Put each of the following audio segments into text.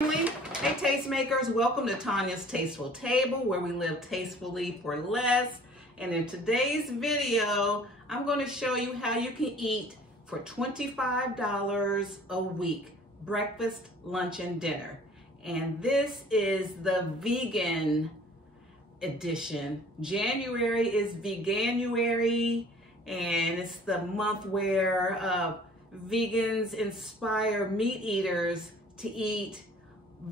Hey tastemakers, welcome to Tanya's Tasteful Table, where we live tastefully for less. And in today's video, I'm going to show you how you can eat for $25 a week, breakfast, lunch, and dinner. And this is the vegan edition. January is Veganuary, and it's the month where vegans inspire meat eaters to eat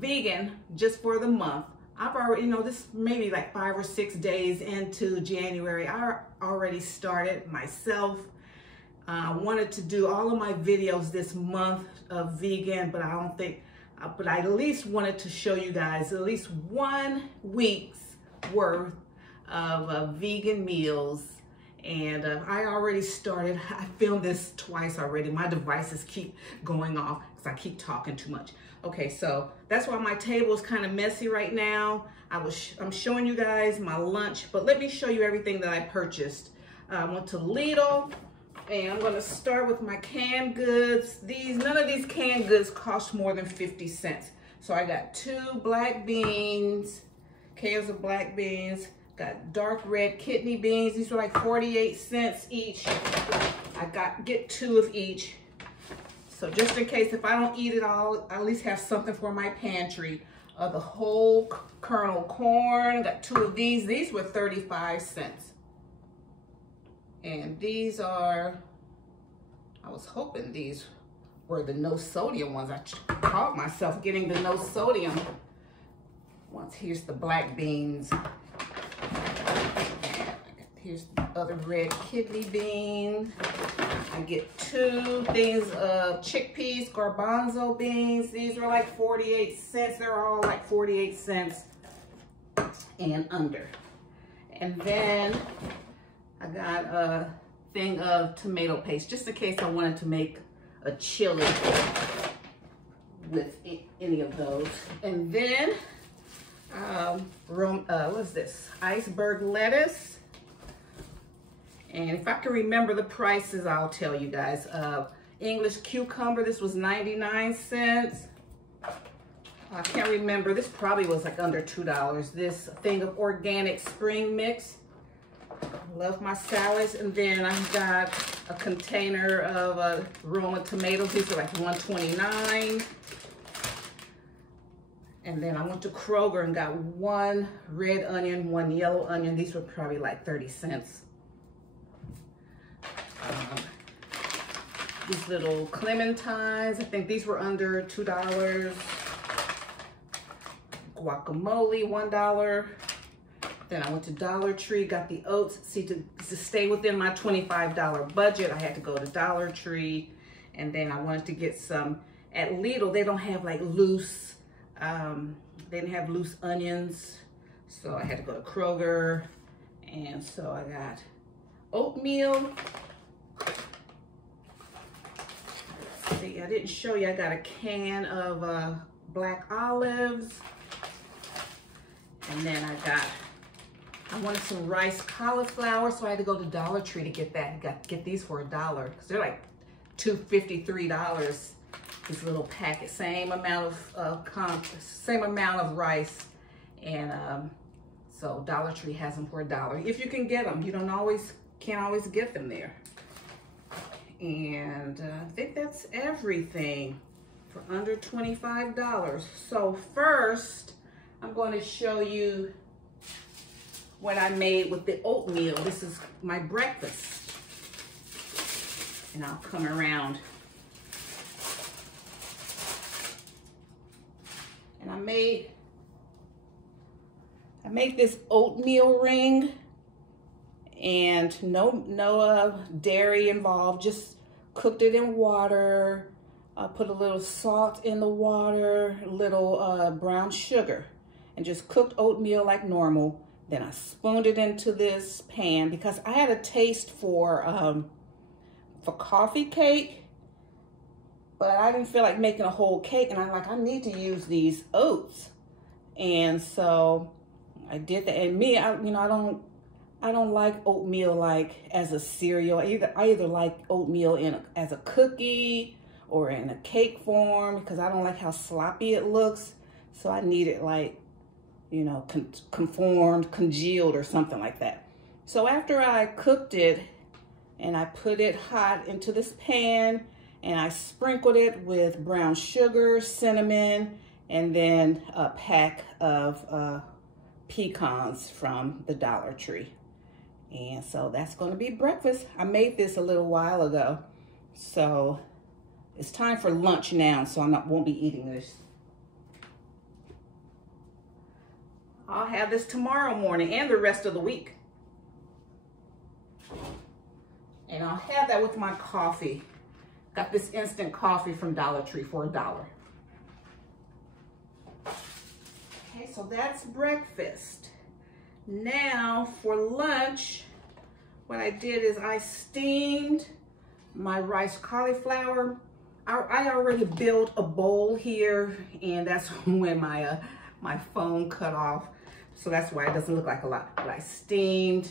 vegan just for the month. I've already, this maybe like 5 or 6 days into January. I already started myself. I wanted to do all of my videos this month of vegan, but I at least wanted to show you guys at least 1 week's worth of vegan meals. And I already started. I filmed this twice already. My devices keep going off because I keep talking too much. Okay, so that's why my table is kind of messy right now. I'm showing you guys my lunch, but let me show you everything that I purchased. I went to Lidl, and I'm going to start with my canned goods. None of these canned goods cost more than 50 cents. So I got 2 black beans, cans of black beans. Got dark red kidney beans. These were like 48 cents each. Get 2 of each. So just in case if I don't eat it all, I at least have something for my pantry. The whole kernel corn. Got 2 of these. These were 35 cents. And these are, I was hoping these were the no sodium ones. I caught myself getting the no sodium ones. Here's the black beans. Here's the other red kidney bean. I get 2 things of chickpeas, garbanzo beans. These are like 48 cents. They're all like 48 cents and under. And then I got a thing of tomato paste, just in case I wanted to make a chili with any of those. And then, what's this? Iceberg lettuce. And if I can remember the prices, I'll tell you guys. English cucumber, this was 99 cents. I can't remember. This probably was like under $2. This thing of organic spring mix. Love my salads. And then I got a container of Roma tomatoes. These are like $1.29. And then I went to Kroger and got 1 red onion, 1 yellow onion. These were probably like 30 cents. These little clementines, I think these were under $2. Guacamole, $1. Then I went to Dollar Tree, got the oats. See, to stay within my $25 budget, I had to go to Dollar Tree. And then I wanted to get some at Lidl. They don't have like loose, they didn't have loose onions. So I had to go to Kroger. And so I got oatmeal. See, I didn't show you, I got a can of black olives. And then I wanted some rice cauliflower, so I had to go to Dollar Tree to get that. Get these for $1, because they're like $2.50, $3. These little packets, same amount of rice. And so Dollar Tree has them for $1. If you can get them, you can't always get them there. And I think that's everything for under $25. So first, I'm going to show you what I made with the oatmeal. This is my breakfast. And I'll come around. And I made this oatmeal ring. And no dairy involved, just cooked it in water, put a little salt in the water, a little brown sugar, and just cooked oatmeal like normal. Then I spooned it into this pan because I had a taste for coffee cake, but I didn't feel like making a whole cake, and I'm like, I need to use these oats. And so I did that. And me, I don't like oatmeal like as a cereal. I either like oatmeal as a cookie or in a cake form, because I don't like how sloppy it looks. So I need it like, you know, congealed or something like that. So after I cooked it and I put it hot into this pan and I sprinkled it with brown sugar, cinnamon, and then a pack of pecans from the Dollar Tree. And so that's going to be breakfast. I made this a little while ago. So it's time for lunch now, so won't be eating this. I'll have this tomorrow morning and the rest of the week. And I'll have that with my coffee. Got this instant coffee from Dollar Tree for $1. Okay, so that's breakfast. Now for lunch, what I did is I steamed my rice cauliflower. I already built a bowl here, and that's when my phone cut off. So that's why it doesn't look like a lot. But I steamed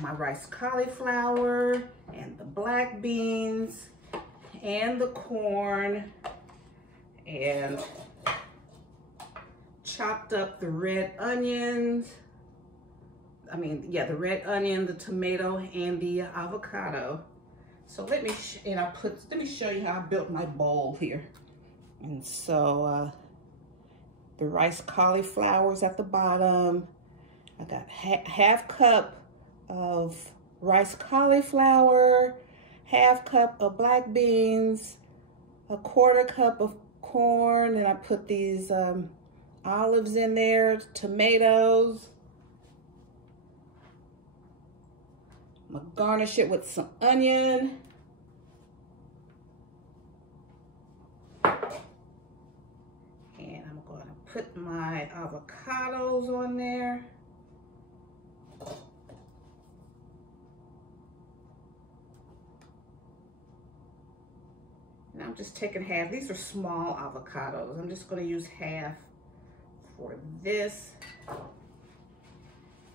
my rice cauliflower and the black beans and the corn, and chopped up the red onions. The red onion, the tomato, and the avocado. So let me show you how I built my bowl here. And so the rice cauliflower's at the bottom. I got half cup of rice cauliflower, half cup of black beans, a quarter cup of corn, and I put these olives in there, tomatoes. I'm gonna garnish it with some onion. And I'm gonna put my avocados on there. And I'm just taking half. These are small avocados. I'm just gonna use half for this.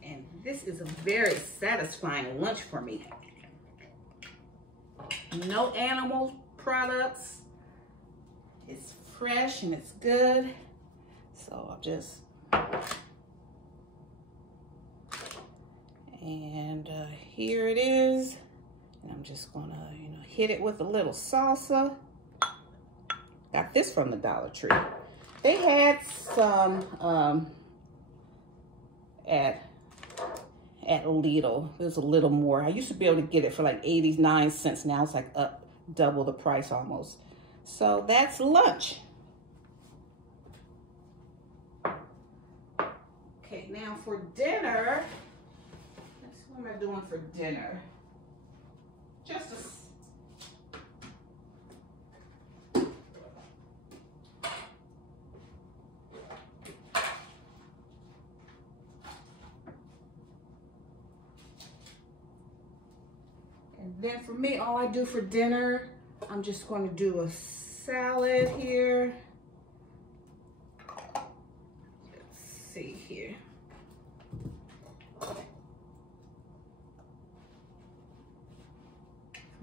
And this is a very satisfying lunch for me. No animal products. It's fresh and it's good. So I'll just, and here it is. And I'm just gonna, hit it with a little salsa. Got this from the Dollar Tree. They had some at Lidl. It was a little more. I used to be able to get it for like 89 cents. Now it's like up double the price almost. So that's lunch. Okay, now for dinner. What am I doing for dinner? Just a Then for me, all I do for dinner, I'm just going to do a salad here. Let's see here. I'll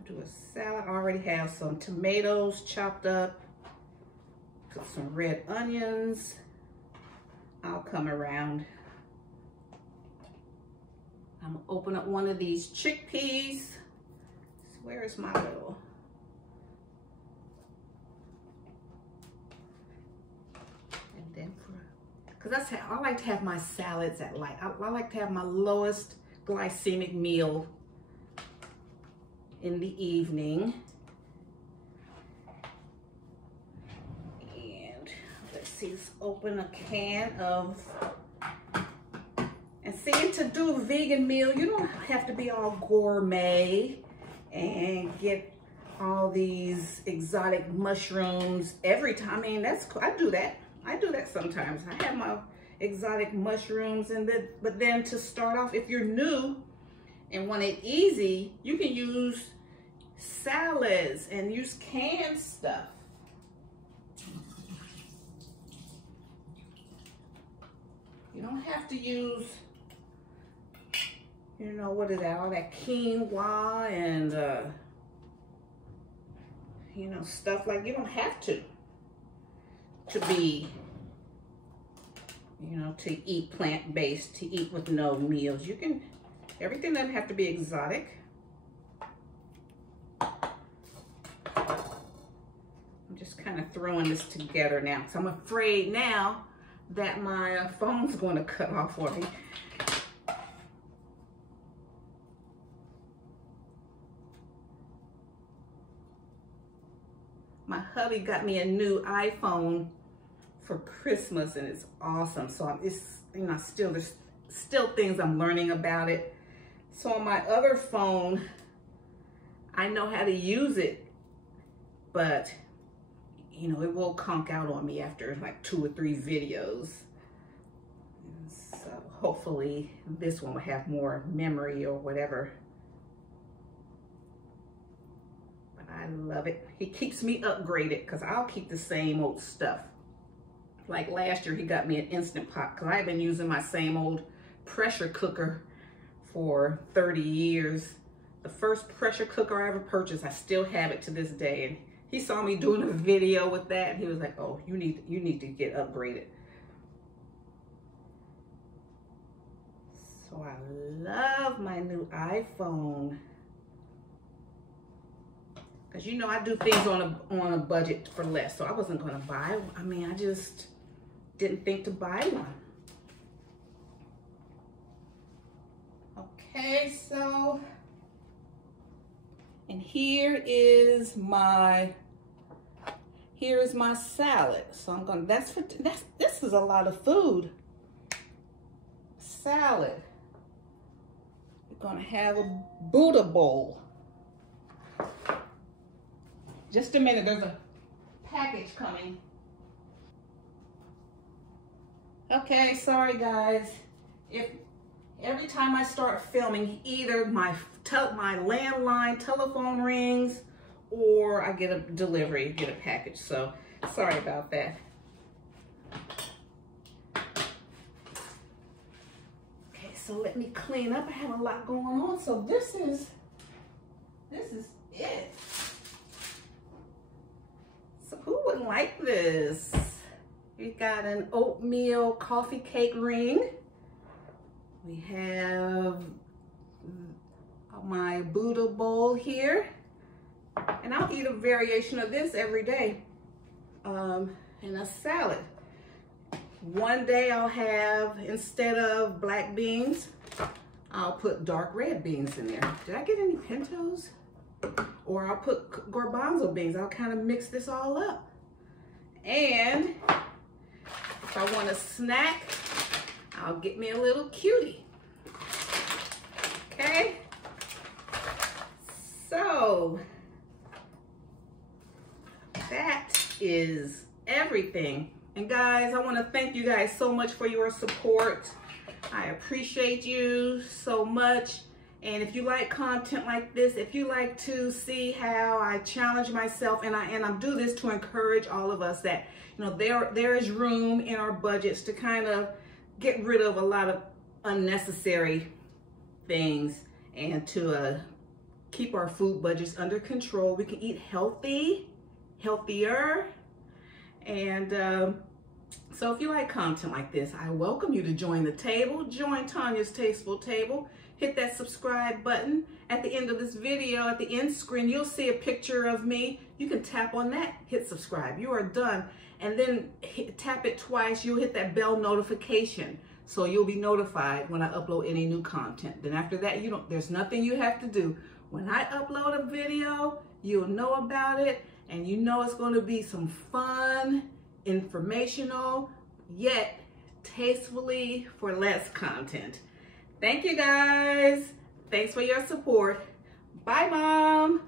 do a salad. I already have some tomatoes chopped up. Put some red onions. I'll come around. I'm gonna open up one of these chickpeas. Where is my little? And then because that's how I like to have my salads at I like to have my lowest glycemic meal in the evening. And let's see, let's open a can of. And see, to do a vegan meal, you don't have to be all gourmet and get all these exotic mushrooms every time. I mean, that's cool. I do that sometimes. I have my exotic mushrooms, but then to start off, if you're new and want it easy, you can use salads and use canned stuff. You don't have to use, what is that? All that quinoa and, stuff like, you don't have to be you know, to eat plant-based, to eat with no meals. You can, everything doesn't have to be exotic. I'm just kind of throwing this together now. So I'm afraid now that my phone's going to cut off for me. My hubby got me a new iPhone for Christmas, and it's awesome. So it's, you know, there's still things I'm learning about it. So on my other phone, I know how to use it, but you know, it will conk out on me after like 2 or 3 videos. So hopefully this one will have more memory or whatever. But I love it. He keeps me upgraded because I'll keep the same old stuff. Like last year, he got me an Instant Pot because I've been using my same old pressure cooker for 30 years. The first pressure cooker I ever purchased, I still have it to this day. And he saw me doing a video with that, and he was like, "Oh, you need to get upgraded." So I love my new iPhone. Cause you know I do things on a budget for less, so I wasn't gonna buy one. I mean, I just didn't think to buy one. Okay, so, and here is my salad. So I'm gonna, this is a lot of food. Salad. We're gonna have a Buddha bowl. Just a minute, there's a package coming. Okay, sorry guys. If every time I start filming, either my landline telephone rings or I get a delivery, get a package. So sorry about that. Okay, so let me clean up. I have a lot going on. So this is it. So who wouldn't like this? We got an oatmeal coffee cake ring. We have my Buddha bowl here. And I'll eat a variation of this every day. And a salad. One day I'll have, instead of black beans, I'll put dark red beans in there. Did I get any pintos? Or I'll put garbanzo beans. I'll kind of mix this all up. And if I want a snack, I'll get me a little cutie. Okay? So that is everything. And guys, I want to thank you guys so much for your support. I appreciate you so much. And if you like content like this, if you like to see how I challenge myself, and I do this to encourage all of us that, you know, there is room in our budgets to kind of get rid of a lot of unnecessary things and to keep our food budgets under control. We can eat healthy, healthier. And so if you like content like this, I welcome you to join the table. Join Tanya's Tasteful Table. Hit that subscribe button. At the end of this video, at the end screen, you'll see a picture of me. You can tap on that, hit subscribe. You are done. And then tap it twice. You'll hit that bell notification. So you'll be notified when I upload any new content. Then after that, there's nothing you have to do. When I upload a video, you'll know about it. And you know it's going to be some fun, informational, yet tastefully for less content. Thank you guys. Thanks for your support. Bye, Mom.